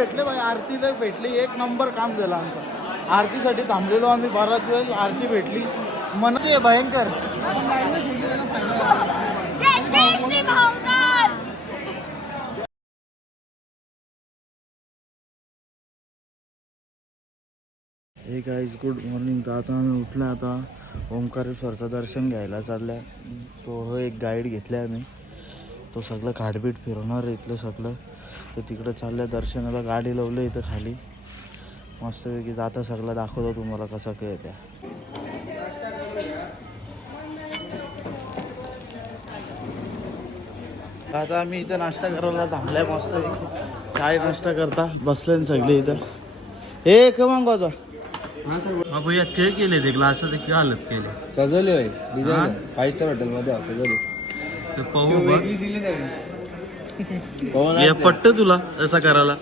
भेटले भाई, आरतीला भेटली, एक नंबर काम झालं आमचं. आरतीसाठी थांबलेलो आम्ही बराच वेळ, आरती भेटली, म्हणते भयंकर. हे गाईज गुड मॉर्निंग. तर आता आम्ही उठलं, आता ओंकारेश्वरचं दर्शन घ्यायला चाललं आहे. तो एक गाईड घेतला आहे आम्ही, तो सगळं खाडबीट फिरवणार इथलं सगळं. तर तिकडं चाललं आहे दर्शनाला, गाडी लावलं इथं खाली मस्तपैकी. जाता सगळं दाखवतो तुम्हाला कसं काय त्या. आता आम्ही इथं नाश्ता करायला थांबलाय मस्त, चाय नाश्ता करता बसले सगळे इथं. हे कमांगाचा भैया काय केले ते ग्लासाचे काय हालत केले, सजवले डिझाईन 5 स्टार हॉटेल मध्ये सजवले. ते पाहू बघ, हे पट्ट तुला असं करायला.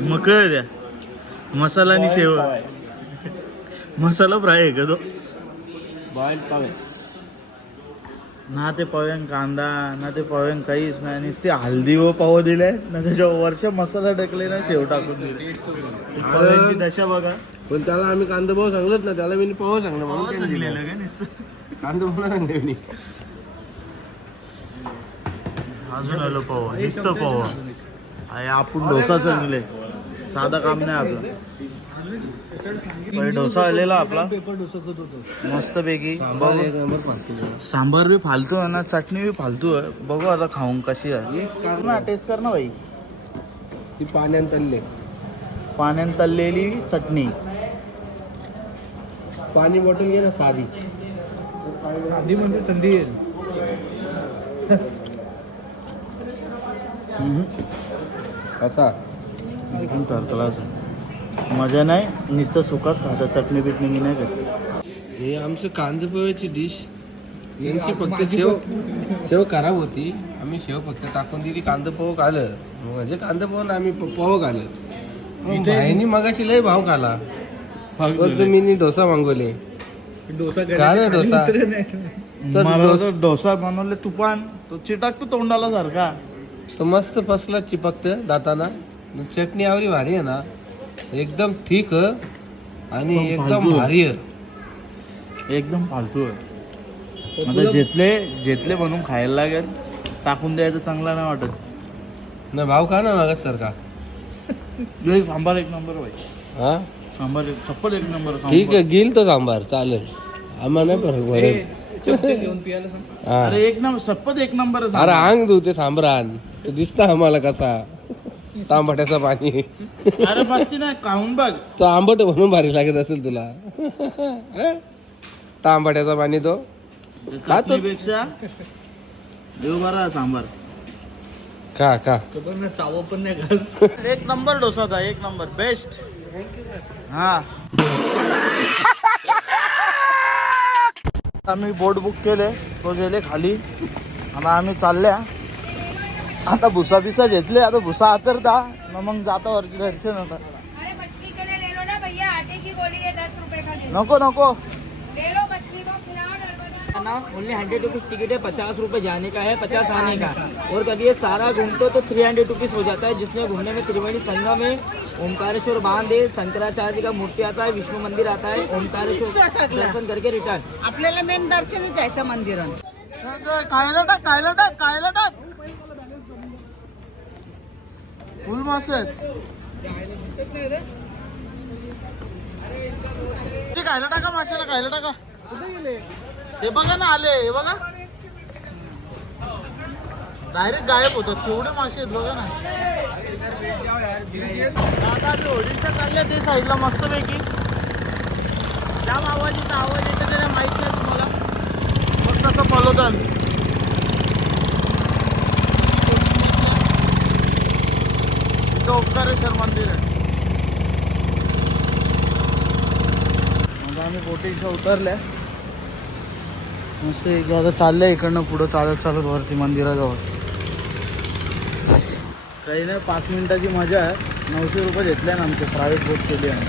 मग काय द्या मसाला आणि शेव, मसाला फ्राय आहे का तो? बॉइल्ड पाव ना ते पाव्यान कांदा ना ते पाव्यान काहीच नाही, नुसते हल्दी व पाव दिले ना, त्याच्या वर्ष मसाला टाकले ना, शेव टाकून दिले. पाव्यांची दशा बघा. पण त्याला आम्ही कांदा पाव सांगलत ना, त्याला मी पाव सांगलं पाव सांगलेलं का नुसतं, कांदा पाव सांगले मी. अजून आलो पाव, नुसतं पाव आहे. आपण डोसा सांगले, साधा काम नाही आपलं. डोसा आलेला आपला मस्त पैकी. सांबार भी फालतू आहे ना, चटणी भी फालतू आहे. बघू आता खाऊन कशी आहे ना, टेस्ट कर ना भाई. ती पाण्यात तळले, पाण्यात तळलेली चटणी. पाणी बॉटल घे ना साधी, साधी म्हणजे थंडी आहे. कसा एकदम टरकलाच मजा नाही, नुसतं सुकाच खाता, चटणी बिटणी नाही का. हे आमचं कांदा पोह्याची डिश. यांची फक्त शेव खराब होती, आम्ही शेव फक्त टाकून दिली, कांदा पोह खाल्लं. म्हणजे कांदा पोह आम्ही पोह खाल्लं. भाईनी मगाशी लय भाव खाला. तुम्ही डोसा मागवले, काय डोसा तर डोसा बनवले तुपान, तो चिटाकतो तोंडाला सारखा. तो मस्त फसला चिपकत दाताना. चटणी आवरी भारी आहे ना, एकदम ठीक आणि एकदम भारी आहे, एकदम फालतू आहे. आता जेतले बनवून खायला लागेल, टाकून द्यायचं चांगला नाही वाटत ना. भाव का ना मागत सारखा. सांबार एक नंबर भाई, हा सांबार चप्पल एक नंबर. ठीक आहे, घेईल तो सांबार, चालेल, आम्हाला नाही फरक पडेल. अरे एक नंबर सप्पत एक नंबर. अरे अंग धुते सांबरान, तो दिसता आम्हाला कसा तांबट्याचा पाणी. अरे मस्ती नाही, खाऊन बघ. तो आंबट म्हणून भारी लागत असेल तुला. तांबट्याचा पाणी तो पेक्षा देव बरा सांबार का चाव पण नाही. एक नंबर डोसा था, एक नंबर बेस्ट. हा आम्ही बोट बुक केले, तो गेले खाली. आता आम्ही चालल्या, आता भुसा बिसा घेतले, आता भुसा आतरता मग जाता वरती दर्शन होता. नको नको ओनली 100 रुपीज टिकट है, 50 रुपये जाने का है, 50 आने का. और कभी ये सारा घूमते तो 300 रुपीज हो जाता है, जिसमें घूमने में त्रिवेणी संगम है, ओंकारेश्वर बांध है, शंकराचार्य का मूर्ति आता है, विष्णु मंदिर आता है, ओंकारेश्वर दर्शन करके रिटर्न. आपल्याला मेन दर्शन जायचं मंदिरात. खायला टाक फुल मासे आहेत. खायला टाका माशाला, खायला टाका. हे बघा ना, आले हे बघा, डायरेक्ट गायब होतात. केवढे मासे आहेत बघा ना. आता आम्ही होडीच्या चालले ते साईडला मस्तपैकी. जाम आवाज येतो त्याला माहित नाही तुम्हाला. मग तसं फॉलोतात. इथं ओंकारेश्वर मंदिर आहे. मग आम्ही बोटीच्या उतरल्या मस्त. आता चाललंय इकडनं पुढं चालत वरती मंदिराजवळ. काही नाही, 5 मिनिटाची मजा आहे. 900 रुपये घेतले ना आमचे, प्रायव्हेट बोट केली आहे.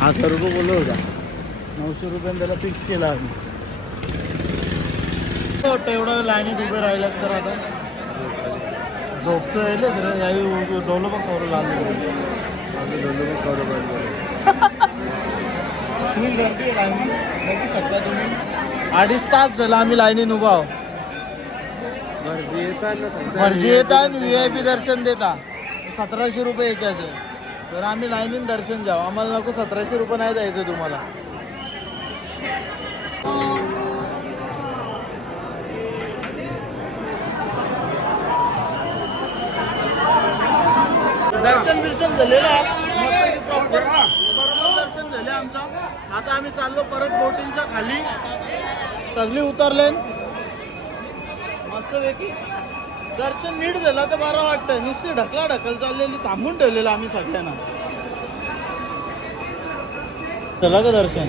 1000 रुपये बोललो होता, 900 रुपयाने त्याला फिक्स केला आम्ही. तेवढं लाईनीत उभे राहिल्यात तर आता झोपतोय डोलं बघ करू लागलं फुल गर्दी आहे लाईनी बघू शकता तुम्ही 2.5 तास झाला आम्ही लाईनीत उभा आहोत भटजी येतात VIP दर्शन देता 1700 रुपये एकाचे तर आम्ही लाईनीत दर्शन जाऊ आम्हाला नको 1700 रुपये नाही द्यायचं तुम्हाला दर्शन बिर्शन झालेलं आहे प्रॉपर दर्शन झाले आमचं आता आम्ही चाललो परत बोटिंगच्या खाली सगळी उतरले मस्त पैकी दर्शन नीट झालं तर बरं वाटतं नुसती ढकला ढकल चाललेली थांबून ठेवलेलं आम्ही सगळ्यांना झालं का दर्शन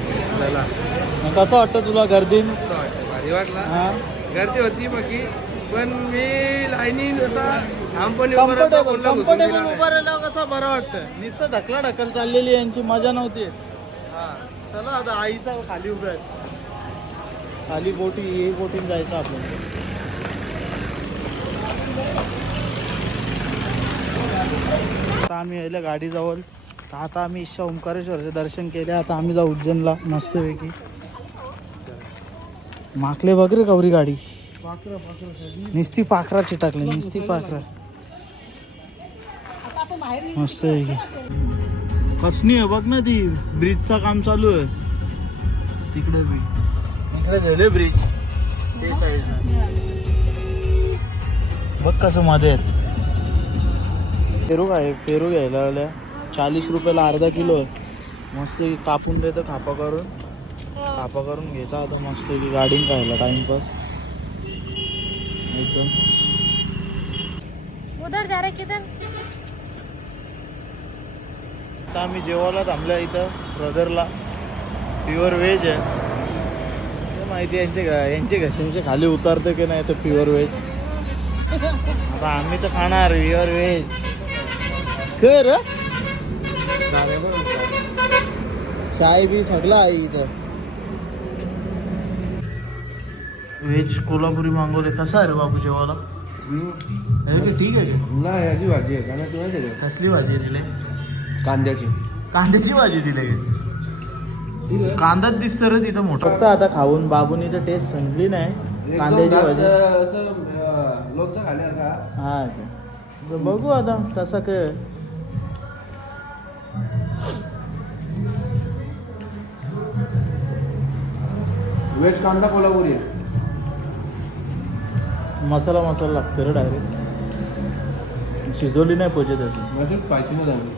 मग कसं वाटतं तुला गर्दीत भारी वाटला हा गर्दी होती बाकी पण मी लाईनी असा कम्फर्टेबल उभं राहिल्यावर कसं बरं वाटतं नुसतं ढकला ढकल चाललेली यांची मजा नव्हती चला आता आईचा खाली उभ्या आहेत खाली बोटिंग जायचं आपल्याला आता आम्ही यायला गाडीजवळ तर आता आम्ही ईशा ओंकारेश्वरचे दर्शन केले आता आम्ही जाऊ उज्जैनला मस्तपैकी माकले बघ रे गौरी गाडी निस्ती पाखरा चिटाकले निस्ती पाखरा मस्त आहे कसनी आहे बघ ना ती ब्रिजचं काम चालू आहे तिकडे बी इकडे झाले ब्रिज ते साईड बघ कसं मध्ये आहेत पेरू घ्यायला आल्या 40 रुपयाला अर्धा किलो आहे मस्त कापून देतं खापा करून घेता आता मस्त की गाडीन खायला टाइमपास एकदम उधर जा रहे किधर आता आम्ही जेवायला थांबल्या इथं ब्रदरला प्युअर व्हेज आहे ते माहिती यांचे घशांचे खाली उतरतं की नाही तर प्युअर व्हेज आता आम्ही तर खाणार प्युअर व्हेज कर चाय बी सगळं आहे इथं व्हेज कोल्हापुरी मागवले कसा आहे रे बाबू जेवायला ठीक आहे नाही याची भाजी आहे कांद्याची माहिती आहे कसली भाजी दिले कांद्याची भाजी दिली कांदाच दिसतं रे तिथं मोठं फक्त आता खाऊन बाबूनी तर टेस्ट समजली नाही कांद्याची भाजी लोकचा खाण्यार का हा तर बघू आता कसं काय व्हेज कांदा कोल्हापुरी आहे मसाला लागतो रे डायरेक्ट शिजवली नाही पोचे त्याची मस्त स्पायसी मध्ये झाली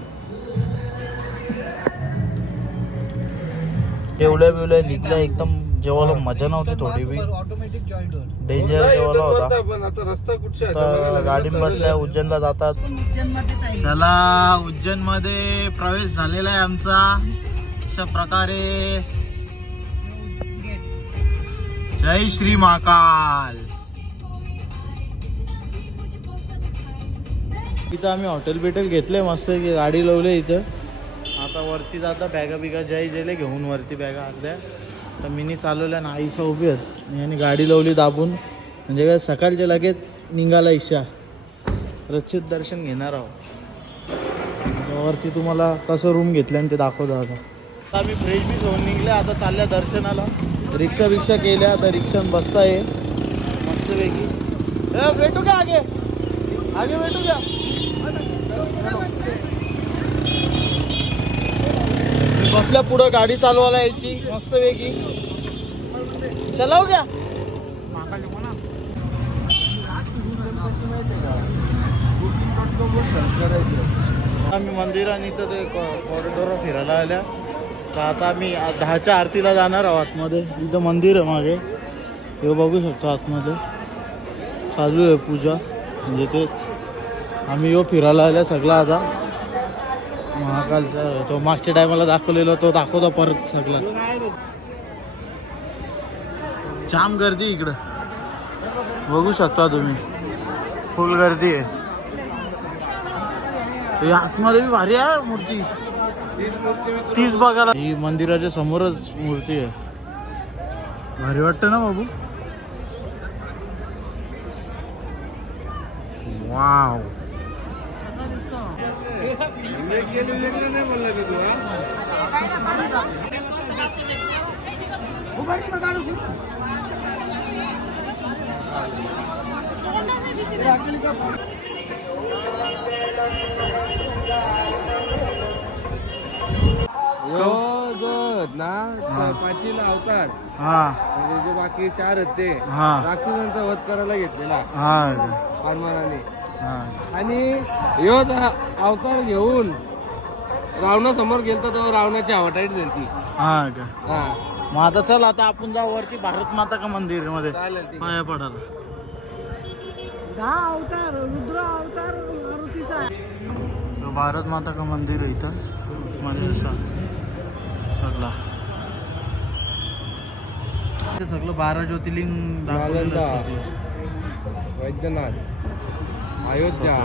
एवढ्या बिवल्या निघल्या एकदम जेवायला मजा नव्हती थोडी बी डेंजर जेवायला होता पण आता रस्ता कुठचे तर गाडीत बसल्या उज्जैनला जातात चला उज्जैन मध्ये प्रवेश झालेला आहे आमचा अशा प्रकारे जय श्री महाकाल इथं आम्ही हॉटेल घेतले मस्त की गाडी लावले इथं आता वरती जाता बॅगा बिगा जय जेले घेऊन वरती बॅगा अर्ध्या तर मिनी चालवल्या ना आईसा उभी आहेत आणि गाडी लावली दाबून म्हणजे काय सकाळच्या लगेच निघाला ईशा रचित दर्शन घेणार आहोत वरती तुम्हाला कसं रूम घेतलं आणि ते दाखवतो आता आम्ही फ्रेश बी घेऊन निघले आता चालल्या दर्शनाला रिक्षा केल्या आता रिक्षात बसताय मस्तपैकी भेटू का आगे भेटू का बसल्या पुढं गाडी चालवायला यायची मस्तपैकी चलाव घ्या आम्ही मंदिराने तर ते कॉरिडॉर फिरायला आल्या तर आता आम्ही 10च्या आरतीला जाणार आहोत आतमध्ये इथं मंदिर आहे मागे हे बघू शकतो आतमध्ये चालू आहे पूजा म्हणजे तेच आम्ही फिरायला आल्या सगळं आता महाकालचा तो मागच्या टायमाला दाखवलेला तो दाखवता परत सगळं जाम गर्दी इकडं बघू शकता तुम्ही फुल गर्दी आहे आतमध्ये बी भारी आहे मूर्ती तीच बघायला ही मंदिराच्या समोरच मूर्ती आहे भारी वाटतं ना बाबू वाव. नाही बोलला की तू हा? यो जो ना पाचीला अवतार हा म्हणजे जे बाकी 4 आहेत ते हा राक्षसांचा वध करायला घेतलेला हा हनुमानाने. हा आणि ह्योच अवतार घेऊन रावणासमोर गेलता तेव्हा रावणाची हवाटाईट झाली. हा का. हा मग आता चल आता आपण जाऊ वरती भारत माता का मंदिर मध्ये चालेल ठीक आहे. पाया पडायला. तो भारत माता का मंदिर आहे इथं मध्ये असा सगळा. ते सगळं 12 ज्योतिर्लिंग दाखवलेलं नालंदा, असतं. वैद्यनाथ, अयोध्या.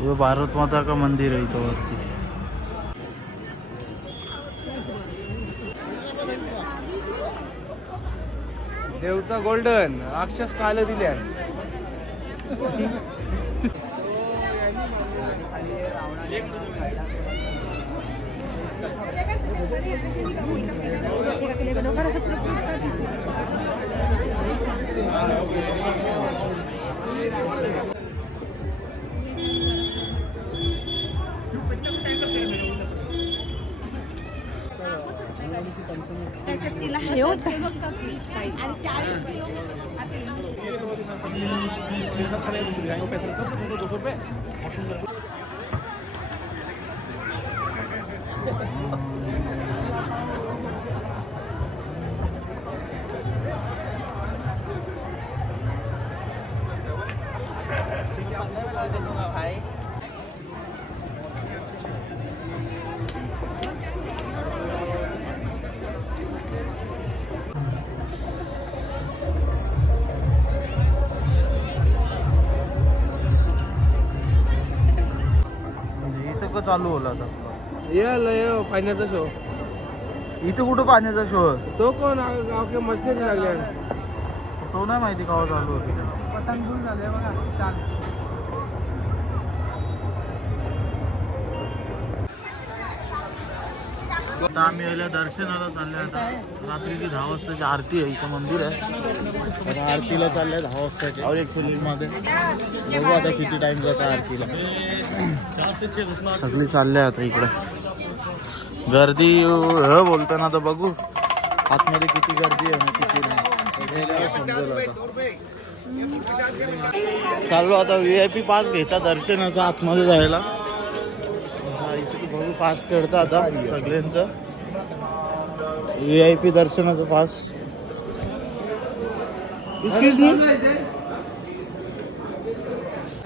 हे भारत माता का मंदिर आहे इथं वरती. देवता गोल्डन राक्षस काल दिल्या. म्हणजे इथं का चालू होला आता? या लय पाण्याचा शो. इथं कुठं पाण्याचा शो? तो कोण गावच्या मशनरी लागल्या. तो नाही माहिती का चालू होती का. पतंगपूर झाले बघा. आता आम्ही यायला दर्शनाला चालले. आता रात्रीची 10 वाजताची आरती आहे. इथं मंदिर आहे. आता आरतीला चाललंय 10 वाजताची. एक फिल्ममध्ये बघू आता किती टाइम जाता आरतीला. सगळी चालले आता इकडे. गर्दी बोलताना आता बघू आतमध्ये किती गर्दी आहे ना किती नाही समजेल आता. चाललो आता VIP पास घेता दर्शनाचा आतमध्ये जायला. इथे बघू पास करता आता सगळ्यांचं. VIP दर्शनाचं पास.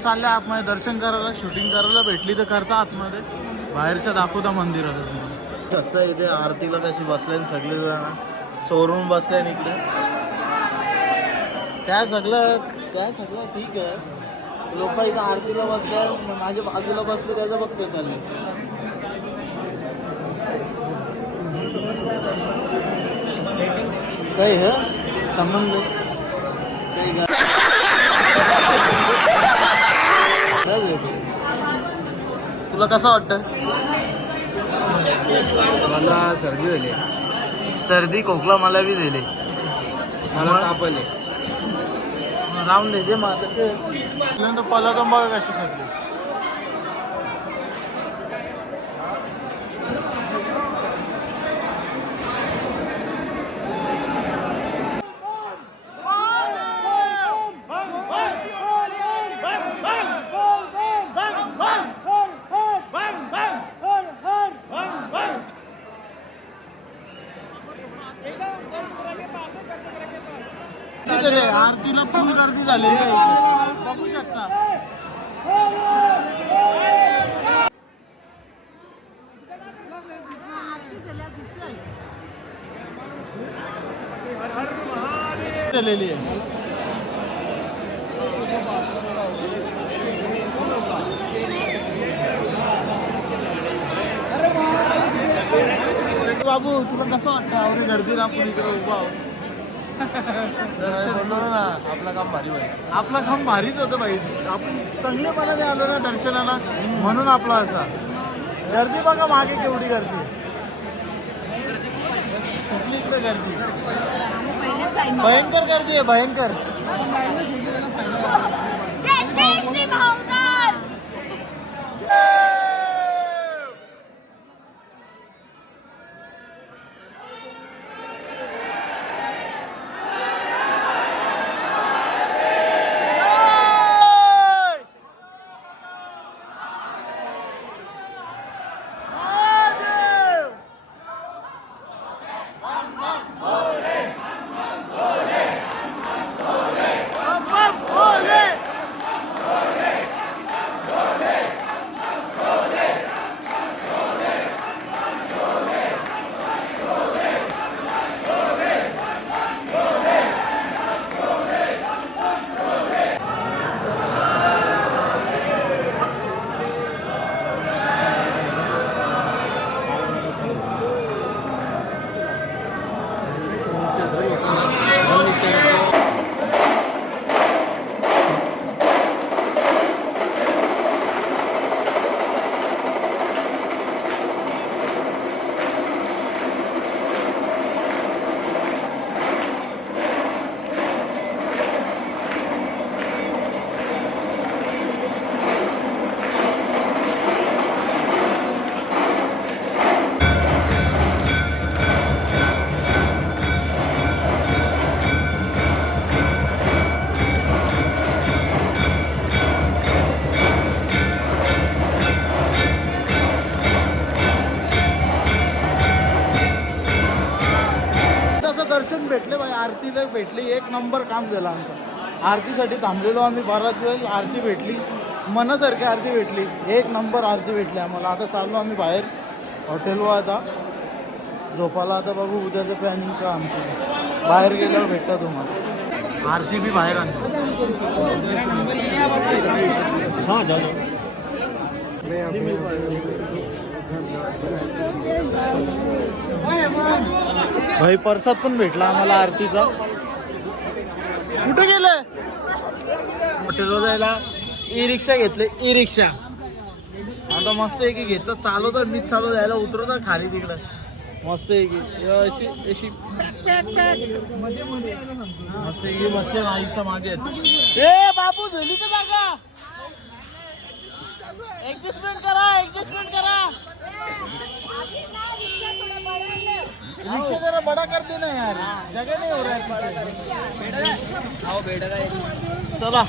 चाललंय आतमध्ये दर्शन करायला. शूटिंग करायला भेटली तर करता आतमध्ये. बाहेरच्या दाखवता मंदिरात. आता इथे आरतीला कशी बसल्या सगळे जण चोरून बसल्या इकडे. त्या सगळं ठीक आहे. लोक इथं आरतीला बसल्या माझ्या बाजूला बसले त्याचं बघतोय चाललंय. काही हे संबंध तुला कसं वाटतं? मला सर्दी झाली. सर्दी खोकला मला बी दिले. मला ताप आले. राहून दे जे माझं पला तर बघा कशी सगळी. आरतीला फुल गर्दी झालेली आहे बघू शकता. झालेली आहे. बाबू तुला कसं वाटतं? आवडी गर्दी आपण इकडे उभा आहोत. आपला काम भारी होईल. आपला काम भारीच होतं भाई. आपण चांगल्या मनाने आलो ना दर्शनाला, म्हणून आपला असा. गर्दी बघा मागे केवढी गर्दी. कुठली इकडे गर्दी, भयंकर गर्दी आहे, भयंकर. दर्शन भेटले भाई, आरतीला भेटली. एक नंबर काम झालं आमचं. आरतीसाठी थांबलेलो आम्ही बराच वेळ, आरती भेटली, मनासारखी आरती भेटली. एक नंबर आरती भेटली आम्हाला. आता चाललो आम्ही बाहेर हॉटेलवर, आता झोपाला. आता बघू उद्याचं प्लॅनिंग का आमचं, बाहेर गेल्यावर भेटतं तुम्हाला. आरती बी बाहेर आणतो. भाई प्रसाद पण भेटला आम्हाला आरतीचा. कुठे गेलं, हॉटेलवर जायला ई रिक्षा घेतले, ई रिक्षा. आता मस्त आहे की घेतं, चालवतं मीच चालू जायला, उतरवतं खाली तिकडं. मस्त आहे की अशी अशी मस्त आहे की बसले आईसा मागे. ए बापू झाली का जागा, ऍडजस्टमेंट करा, ऍडजस्टमेंट करा. रिक्शा जरा बडा कर दे ना यार, जगह नहीं हो रहा है. चला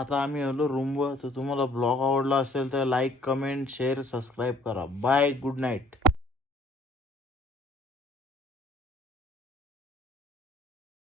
आता आम्ही आलो रूमवर. तर तुम्हाला ब्लॉग आवडला असेल तर लाईक, कमेंट, शेअर, सबस्क्राईब करा. Bye, good night.